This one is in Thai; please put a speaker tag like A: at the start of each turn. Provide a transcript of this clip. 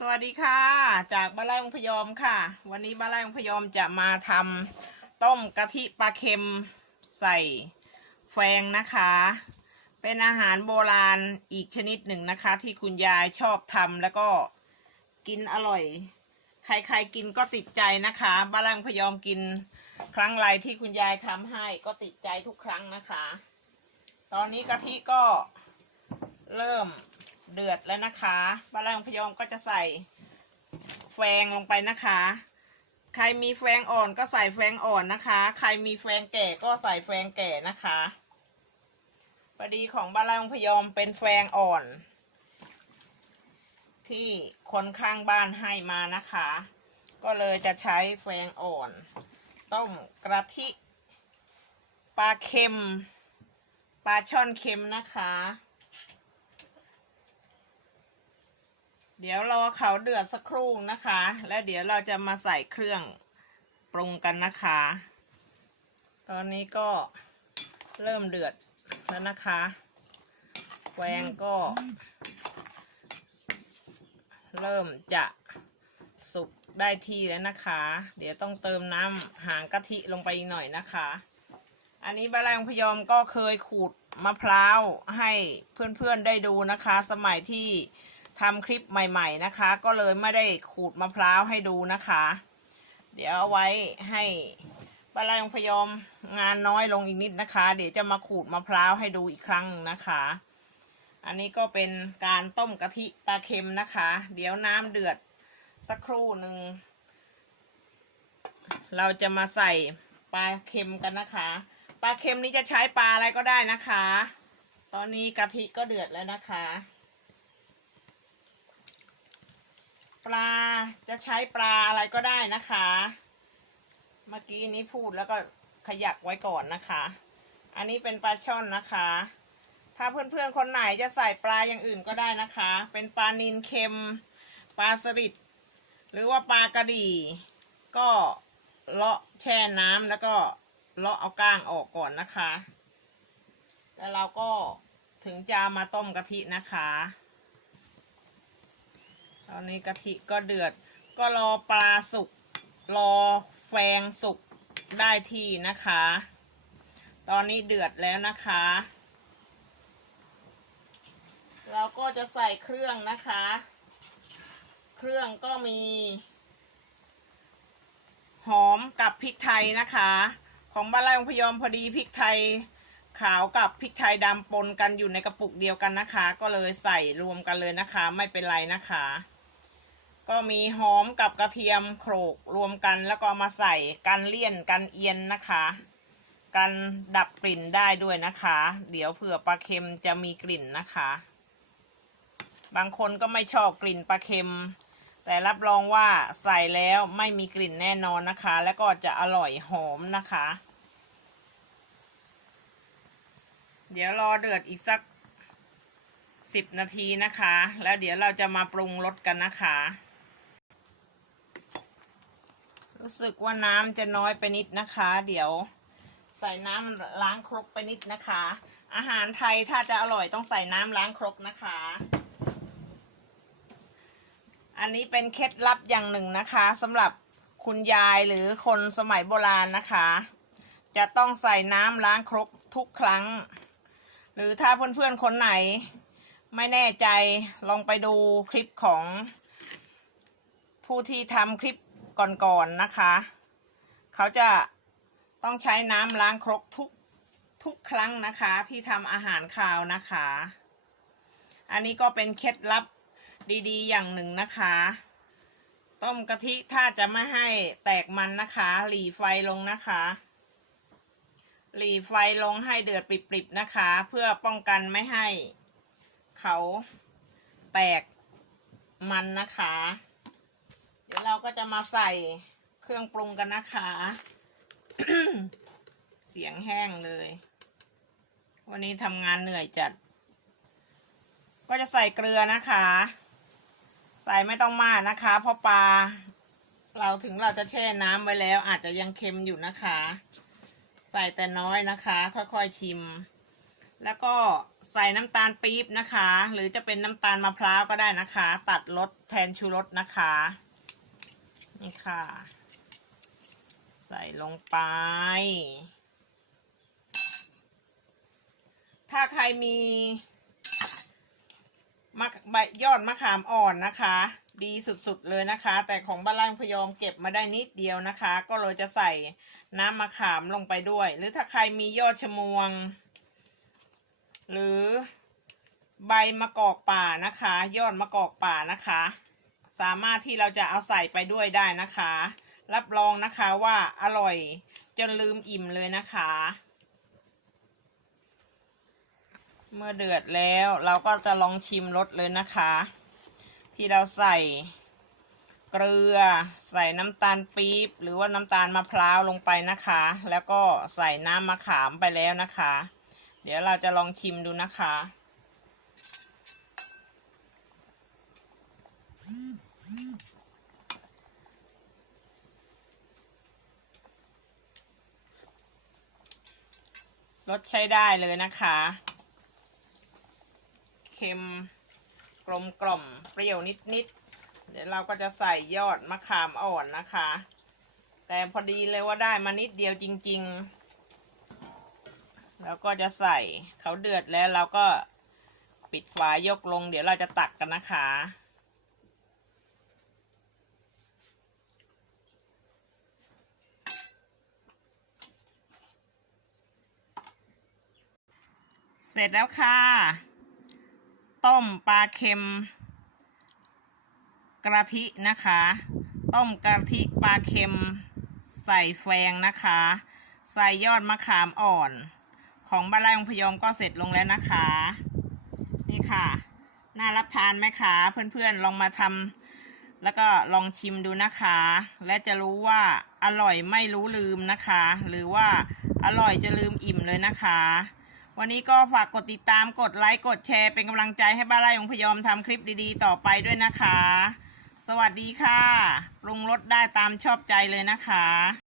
A: สวัสดีค่ะ จากบ้านไร่องพยอมค่ะ วันนี้บ้านไร่องพยอมจะมาทำต้มกะทิปลาเค็มใส่แฟงนะคะ เป็นอาหารโบราณอีกชนิดหนึ่งนะคะ ที่คุณยายชอบทำแล้วก็กินอร่อย ใครๆกินก็ติดใจนะคะบ้านไร่องพยอมกินครั้งไรที่คุณยายทำให้ก็ติดใจทุกครั้งนะคะ ตอนนี้กะทิก็เริ่ม เดือดแล้วนะคะบ้านแรงพยองก็จะใส่แฟงลงไปนะคะ ใครมีแฟงอ่อนก็ใส่แฟงอ่อนนะคะ ใครมีแฟงแก่ก็ใส่แฟงแก่นะคะพอดีของบ้านแรงพยอมเป็นแฟงอ่อน ที่คนข้างบ้านให้มานะคะ ก็เลยจะใช้แฟงอ่อน ต้มกระทิปลาเค็มปลาช่อนเค็มนะคะ เดี๋ยวรอเขาเดือดสักครู่นะคะ แล้วเดี๋ยวเราจะมาใส่เครื่องปรุงกันนะคะ ตอนนี้ก็เริ่มเดือดแล้วนะคะแกงก็ เริ่มจะสุกได้ที่แล้วนะคะ เดี๋ยวต้องเติมน้ำหางกะทิลงไปอีกหน่อยนะคะ อันนี้บ้านแรงพยอมก็เคยขูดมะพร้าวให้เพื่อนๆได้ดูนะคะ สมัยที่ ทำคลิปใหม่ ๆนะคะ ก็เลยไม่ได้ขูดมะพร้าวให้ดูนะคะ เดี๋ยวเอาไว้ให้บ้านแรงพยอมงานน้อยลงอีกนิดนะคะ เดี๋ยวจะมาขูดมะพร้าวให้ดูอีกครั้งหนึ่งนะคะ อันนี้ก็เป็นการต้มกะทิปลาเค็มนะคะ เดี๋ยวน้ำเดือดสักครู่หนึ่งเราจะมาใส่ปลาเค็มกันนะคะ ปลาเค็มนี้จะใช้ปลาอะไรก็ได้นะคะ ตอนนี้กะทิก็เดือดแล้วนะคะ ปลาจะใช้ปลาอะไรก็ได้นะคะ เมื่อกี้นี้พูดแล้วก็ขยักไว้ก่อนนะคะ อันนี้เป็นปลาช่อนนะคะ ถ้าเพื่อนๆคนไหนจะใส่ปลาอย่างอื่นก็ได้นะคะ เป็นปลานินเค็ม ปลาสลิดหรือว่าปลากระดีก็เลาะแช่น้ำแล้วก็เลาะเอาก้างออกก่อนนะคะ แล้วเราก็ถึงจะมาต้มกะทินะคะ ตอนนี้กะทิก็เดือด ก็รอปลาสุก รอแฟงสุกได้ที่นะคะ ตอนนี้เดือดแล้วนะคะ เราก็จะใส่เครื่องนะคะ เครื่องก็มี หอมกับพริกไทยนะคะ ของบ้านไร่องพยอมพอดีพริกไทยขาวกับพริกไทยดำปนกันอยู่ในกระปุกเดียวกันนะคะ ก็เลยใส่รวมกันเลยนะคะ ไม่เป็นไรนะคะ ก็มีหอมกับกระเทียมโขลกรวมกันแล้วก็มาใส่กันเลี่ยนกันเอียนนะคะ กันดับกลิ่นได้ด้วยนะคะ เดี๋ยวเผื่อปลาเค็มจะมีกลิ่นนะคะ บางคนก็ไม่ชอบกลิ่นปลาเค็ม แต่รับรองว่าใส่แล้วไม่มีกลิ่นแน่นอนนะคะ แล้วก็จะอร่อยหอมนะคะ เดี๋ยวรอเดือดอีกสักสิบนาทีนะคะ แล้วเดี๋ยวเราจะมาปรุงรสกันนะคะ รู้สึกว่าน้ำจะน้อยไปนิดนะคะ เดี๋ยว ใส่น้ำล้างครกไปนิดนะคะ อาหารไทยถ้าจะอร่อยต้องใส่น้ำล้างครกนะคะ อันนี้เป็นเคล็ดลับอย่างหนึ่งนะคะสำหรับคุณยายหรือคนสมัยโบราณนะคะ จะต้องใส่น้ำล้างครกทุกครั้ง หรือถ้าเพื่อนๆคนไหน ไม่แน่ใจลองไปดูคลิปของผู้ที่ทำคลิป ก่อนๆนนะคะ เขาจะต้องใช้น้ำล้างครกทุกทุกครั้งนะคะที่ทำอาหารคาวนะคะ อันนี้ก็เป็นเคล็ดลับดีๆ อย่างหนึ่งนะคะ ต้มกะทิถ้าจะไม่ให้แตกมันนะคะ หลีไฟลงนะคะ หลีไฟลงให้เดือดปริบๆนะคะ เพื่อป้องกันไม่ให้เขาแตกมันนะคะ เดี๋ยวเราก็จะมาใส่เครื่องปรุงกันนะคะ เสียงแห้งเลย วันนี้ทำงานเหนื่อยจัด ก็จะใส่เกลือนะคะ ใส่ไม่ต้องมากนะคะ เพราะปลา เราถึงเราจะแช่น้ำไว้แล้ว อาจจะยังเค็มอยู่นะคะ ใส่แต่น้อยนะคะ ค่อยๆชิม แล้วก็ใส่น้ำตาลปี๊บนะคะ หรือจะเป็นน้ำตาลมะพร้าวก็ได้นะคะ ตัดรสแทนชูรสนะคะ นี่ค่ะ ใส่ลงไป ถ้าใครมีมะใบยอดมะขามอ่อนนะคะ ดีสุดๆเลยนะคะ แต่ของบ้านล่างพยอมเก็บมาได้นิดเดียวนะคะ ก็เลยจะใส่น้ำมะขามลงไปด้วย หรือถ้าใครมียอดชะมวง หรือใบมะกอกป่านะคะ ยอดมะกอกป่านะคะ สามารถที่เราจะเอาใส่ไปด้วยได้นะคะ รับรองนะคะว่าอร่อยจนลืมอิ่มเลยนะคะ เมื่อเดือดแล้วเราก็จะลองชิมรสเลยนะคะ ที่เราใส่เกลือ ใส่น้ำตาลปี๊บหรือว่าน้ำตาลมะพร้าวลงไปนะคะ แล้วก็ใส่น้ำมะขามไปแล้วนะคะ เดี๋ยวเราจะลองชิมดูนะคะ รสใช้ได้เลยนะคะ เค็มกลมกล่อมเปรี้ยวนิดๆเดี๋ยวเราก็จะใส่ยอดมะขามอ่อนนะคะ แต่พอดีเลยว่าได้มานิดเดียวจริง ๆ แล้วก็จะใส่เขาเดือดแล้วเราก็ปิดฝายกลง เดี๋ยวเราจะตักกันนะคะ เสร็จแล้วค่ะ ต้มปลาเค็ม กระทินะคะ ต้มกะทิปลาเค็ม ใส่แฟงนะคะ ใส่ยอดมะขามอ่อน ของบ้านไร่องพยอมก็เสร็จลงแล้วนะคะ นี่ค่ะ น่ารับทานไหมคะเพื่อนๆลองมาทำแล้วก็ลองชิมดูนะคะ และจะรู้ว่าอร่อยไม่รู้ลืมนะคะ หรือว่าอร่อยจะลืมอิ่มเลยนะคะ วันนี้ก็ฝากกดติดตามกดไลค์กดแชร์เป็นกำลังใจให้บ้านไร่องพยอมทำคลิปดีๆ ต่อไปด้วยนะคะ สวัสดีค่ะ ปรุงรสได้ตามชอบใจเลยนะคะ